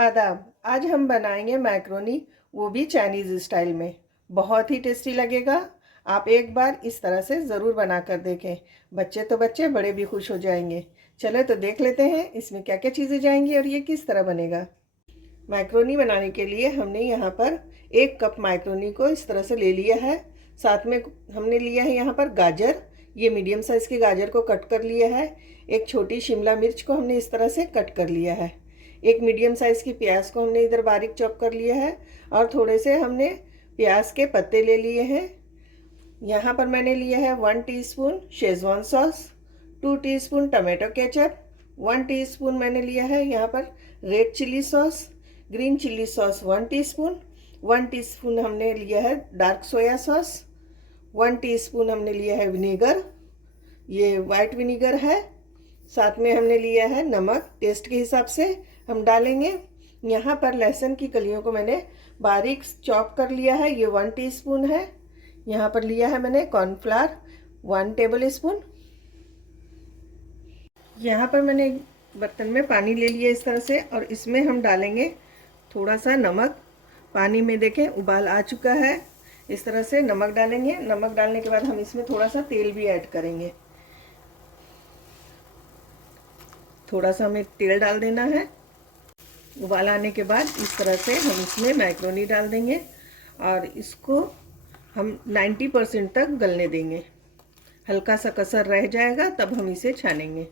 आदाब। आज हम बनाएंगे मैक्रोनी, वो भी चाइनीज़ स्टाइल में। बहुत ही टेस्टी लगेगा। आप एक बार इस तरह से ज़रूर बना कर देखें। बच्चे तो बच्चे, बड़े भी खुश हो जाएंगे। चलो तो देख लेते हैं इसमें क्या क्या चीज़ें जाएंगी और ये किस तरह बनेगा। मैक्रोनी बनाने के लिए हमने यहाँ पर 1 कप मैक्रोनी को इस तरह से ले लिया है। साथ में हमने लिया है यहाँ पर गाजर। ये मीडियम साइज़ के गाजर को कट कर लिया है। एक छोटी शिमला मिर्च को हमने इस तरह से कट कर लिया है। एक मीडियम साइज़ की प्याज को हमने इधर बारीक चॉप कर लिया है और थोड़े से हमने प्याज के पत्ते ले लिए हैं। यहाँ पर मैंने लिया है 1 teaspoon Schezwan sauce, 2 teaspoon tomato ketchup, 1 teaspoon मैंने लिया है यहाँ पर red chilli sauce, green chilli sauce 1 teaspoon, 1 teaspoon हमने लिया है डार्क सोया सॉस, 1 टीस्पून हमने लिया है विनेगर, ये वाइट विनेगर है। साथ में हमने लिया है नमक, टेस्ट के हिसाब से हम डालेंगे। यहाँ पर लहसुन की कलियों को मैंने बारीक चॉप कर लिया है, ये 1 टीस्पून है। यहाँ पर लिया है मैंने कॉर्नफ्लावर 1 टेबल स्पून। यहाँ पर मैंने बर्तन में पानी ले लिया इस तरह से और इसमें हम डालेंगे थोड़ा सा नमक। पानी में देखें उबाल आ चुका है। इस तरह से नमक डालेंगे। नमक डालने के बाद हम इसमें थोड़ा सा तेल भी ऐड करेंगे। थोड़ा सा हमें तेल डाल देना है। उबाल आने के बाद इस तरह से हम इसमें मैक्रोनी डाल देंगे और इसको हम 90% तक गलने देंगे। हल्का सा कसर रह जाएगा तब हम इसे छानेंगे।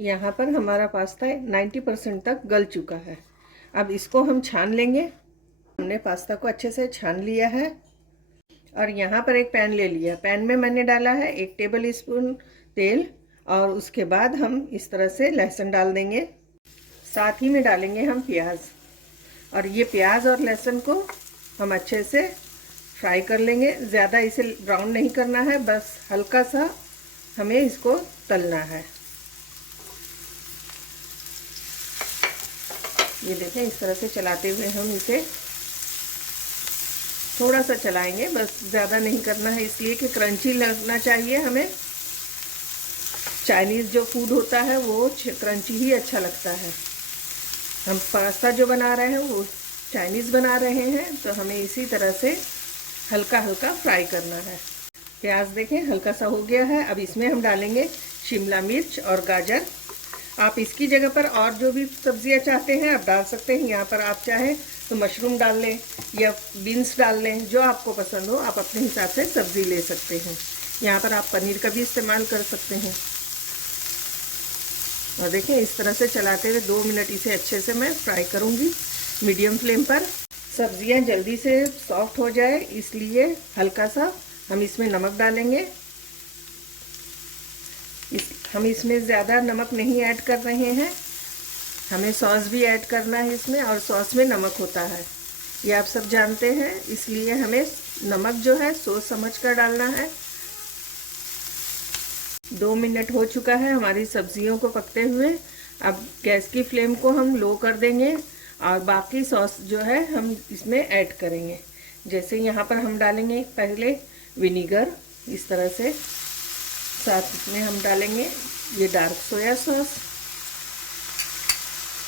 यहाँ पर हमारा पास्ता 90% तक गल चुका है। अब इसको हम छान लेंगे। हमने पास्ता को अच्छे से छान लिया है और यहाँ पर एक पैन ले लिया। पैन में मैंने डाला है 1 टेबल स्पून तेल और उसके बाद हम इस तरह से लहसुन डाल देंगे। साथ ही में डालेंगे हम प्याज और ये प्याज और लहसुन को हम अच्छे से फ्राई कर लेंगे। ज़्यादा इसे ब्राउन नहीं करना है, बस हल्का सा हमें इसको तलना है। ये देखें इस तरह से चलाते हुए हम इसे थोड़ा सा चलाएंगे, बस ज़्यादा नहीं करना है इसलिए कि क्रंची लगना चाहिए हमें। चाइनीज़ जो फूड होता है वो क्रंची ही अच्छा लगता है। हम पास्ता जो बना रहे हैं वो चाइनीज़ बना रहे हैं, तो हमें इसी तरह से हल्का हल्का फ्राई करना है। प्याज देखें हल्का सा हो गया है। अब इसमें हम डालेंगे शिमला मिर्च और गाजर। आप इसकी जगह पर और जो भी सब्जियां चाहते हैं आप डाल सकते हैं। यहाँ पर आप चाहें तो मशरूम डाल लें या बीन्स डाल लें, जो आपको पसंद हो आप अपने हिसाब से सब्ज़ी ले सकते हैं। यहाँ पर आप पनीर का भी इस्तेमाल कर सकते हैं। और देखें इस तरह से चलाते हुए 2 मिनट इसे अच्छे से मैं फ्राई करूँगी मीडियम फ्लेम पर। सब्जियां जल्दी से सॉफ्ट हो जाए इसलिए हल्का सा हम इसमें नमक डालेंगे। हम इसमें ज़्यादा नमक नहीं ऐड कर रहे हैं, हमें सॉस भी ऐड करना है इसमें और सॉस में नमक होता है, ये आप सब जानते हैं। इसलिए हमें नमक जो है सोच समझ कर डालना है। 2 मिनट हो चुका है हमारी सब्जियों को पकते हुए। अब गैस की फ्लेम को हम लो कर देंगे और बाकी सॉस जो है हम इसमें ऐड करेंगे। जैसे यहाँ पर हम डालेंगे पहले विनीगर इस तरह से, साथ में हम डालेंगे ये डार्क सोया सॉस,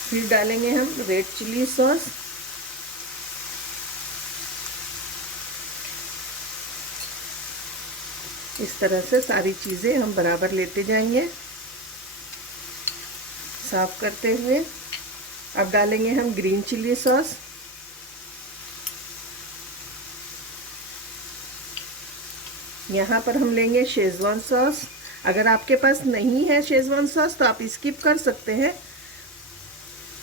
फिर डालेंगे हम रेड चिली सॉस, इस तरह से सारी चीज़ें हम बराबर लेते जाएंगे साफ करते हुए। अब डालेंगे हम ग्रीन चिली सॉस, यहाँ पर हम लेंगे शेजवान सॉस। अगर आपके पास नहीं है शेजवान सॉस तो आप स्किप कर सकते हैं,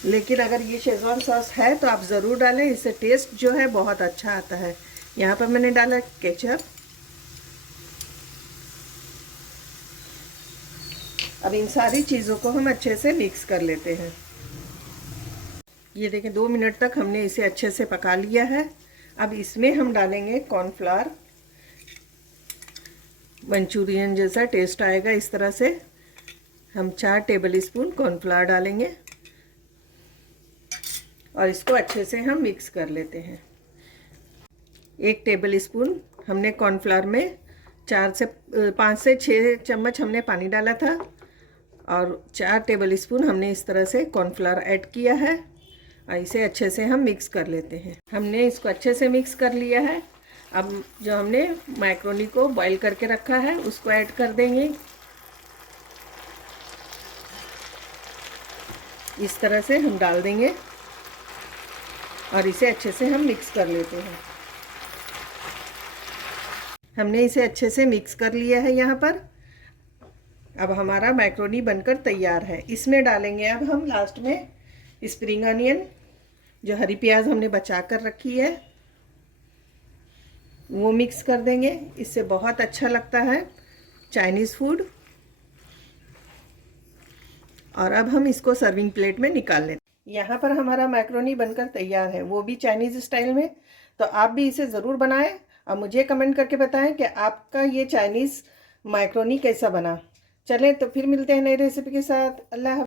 लेकिन अगर ये शेजवान सॉस है तो आप ज़रूर डालें, इससे टेस्ट जो है बहुत अच्छा आता है। यहाँ पर मैंने डाला केचप। अब इन सारी चीज़ों को हम अच्छे से मिक्स कर लेते हैं। ये देखें 2 मिनट तक हमने इसे अच्छे से पका लिया है। अब इसमें हम डालेंगे कॉर्नफ्लावर। मंचूरियन जैसा टेस्ट आएगा इस तरह से। हम 4 टेबल स्पून कॉर्नफ्लावर डालेंगे और इसको अच्छे से हम मिक्स कर लेते हैं। 1 टेबल स्पून हमने कॉर्नफ्लावर में 5 से 6 चम्मच हमने पानी डाला था और 4 टेबल स्पून हमने इस तरह से कॉर्नफ्लावर ऐड किया है। इसे अच्छे से हम मिक्स कर लेते हैं। हमने इसको अच्छे से मिक्स कर लिया है। अब जो हमने मैक्रोनी को बॉईल करके रखा है उसको ऐड कर देंगे। इस तरह से हम डाल देंगे और इसे अच्छे से हम मिक्स कर लेते हैं। हमने इसे अच्छे से मिक्स कर लिया है यहाँ पर। अब हमारा मैक्रोनी बनकर तैयार है। इसमें डालेंगे अब हम लास्ट में स्प्रिंग अनियन, जो हरी प्याज हमने बचा कर रखी है, वो मिक्स कर देंगे। इससे बहुत अच्छा लगता है चाइनीज़ फूड। और अब हम इसको सर्विंग प्लेट में निकाल लेते हैं। यहाँ पर हमारा मैक्रोनी बनकर तैयार है, वो भी चाइनीज़ स्टाइल में। तो आप भी इसे ज़रूर बनाएं और मुझे कमेंट करके बताएं कि आपका ये चाइनीज़ मैक्रोनी कैसा बना। चलें तो फिर मिलते हैं नई रेसिपी के साथ। अल्लाह हाफ़िज़।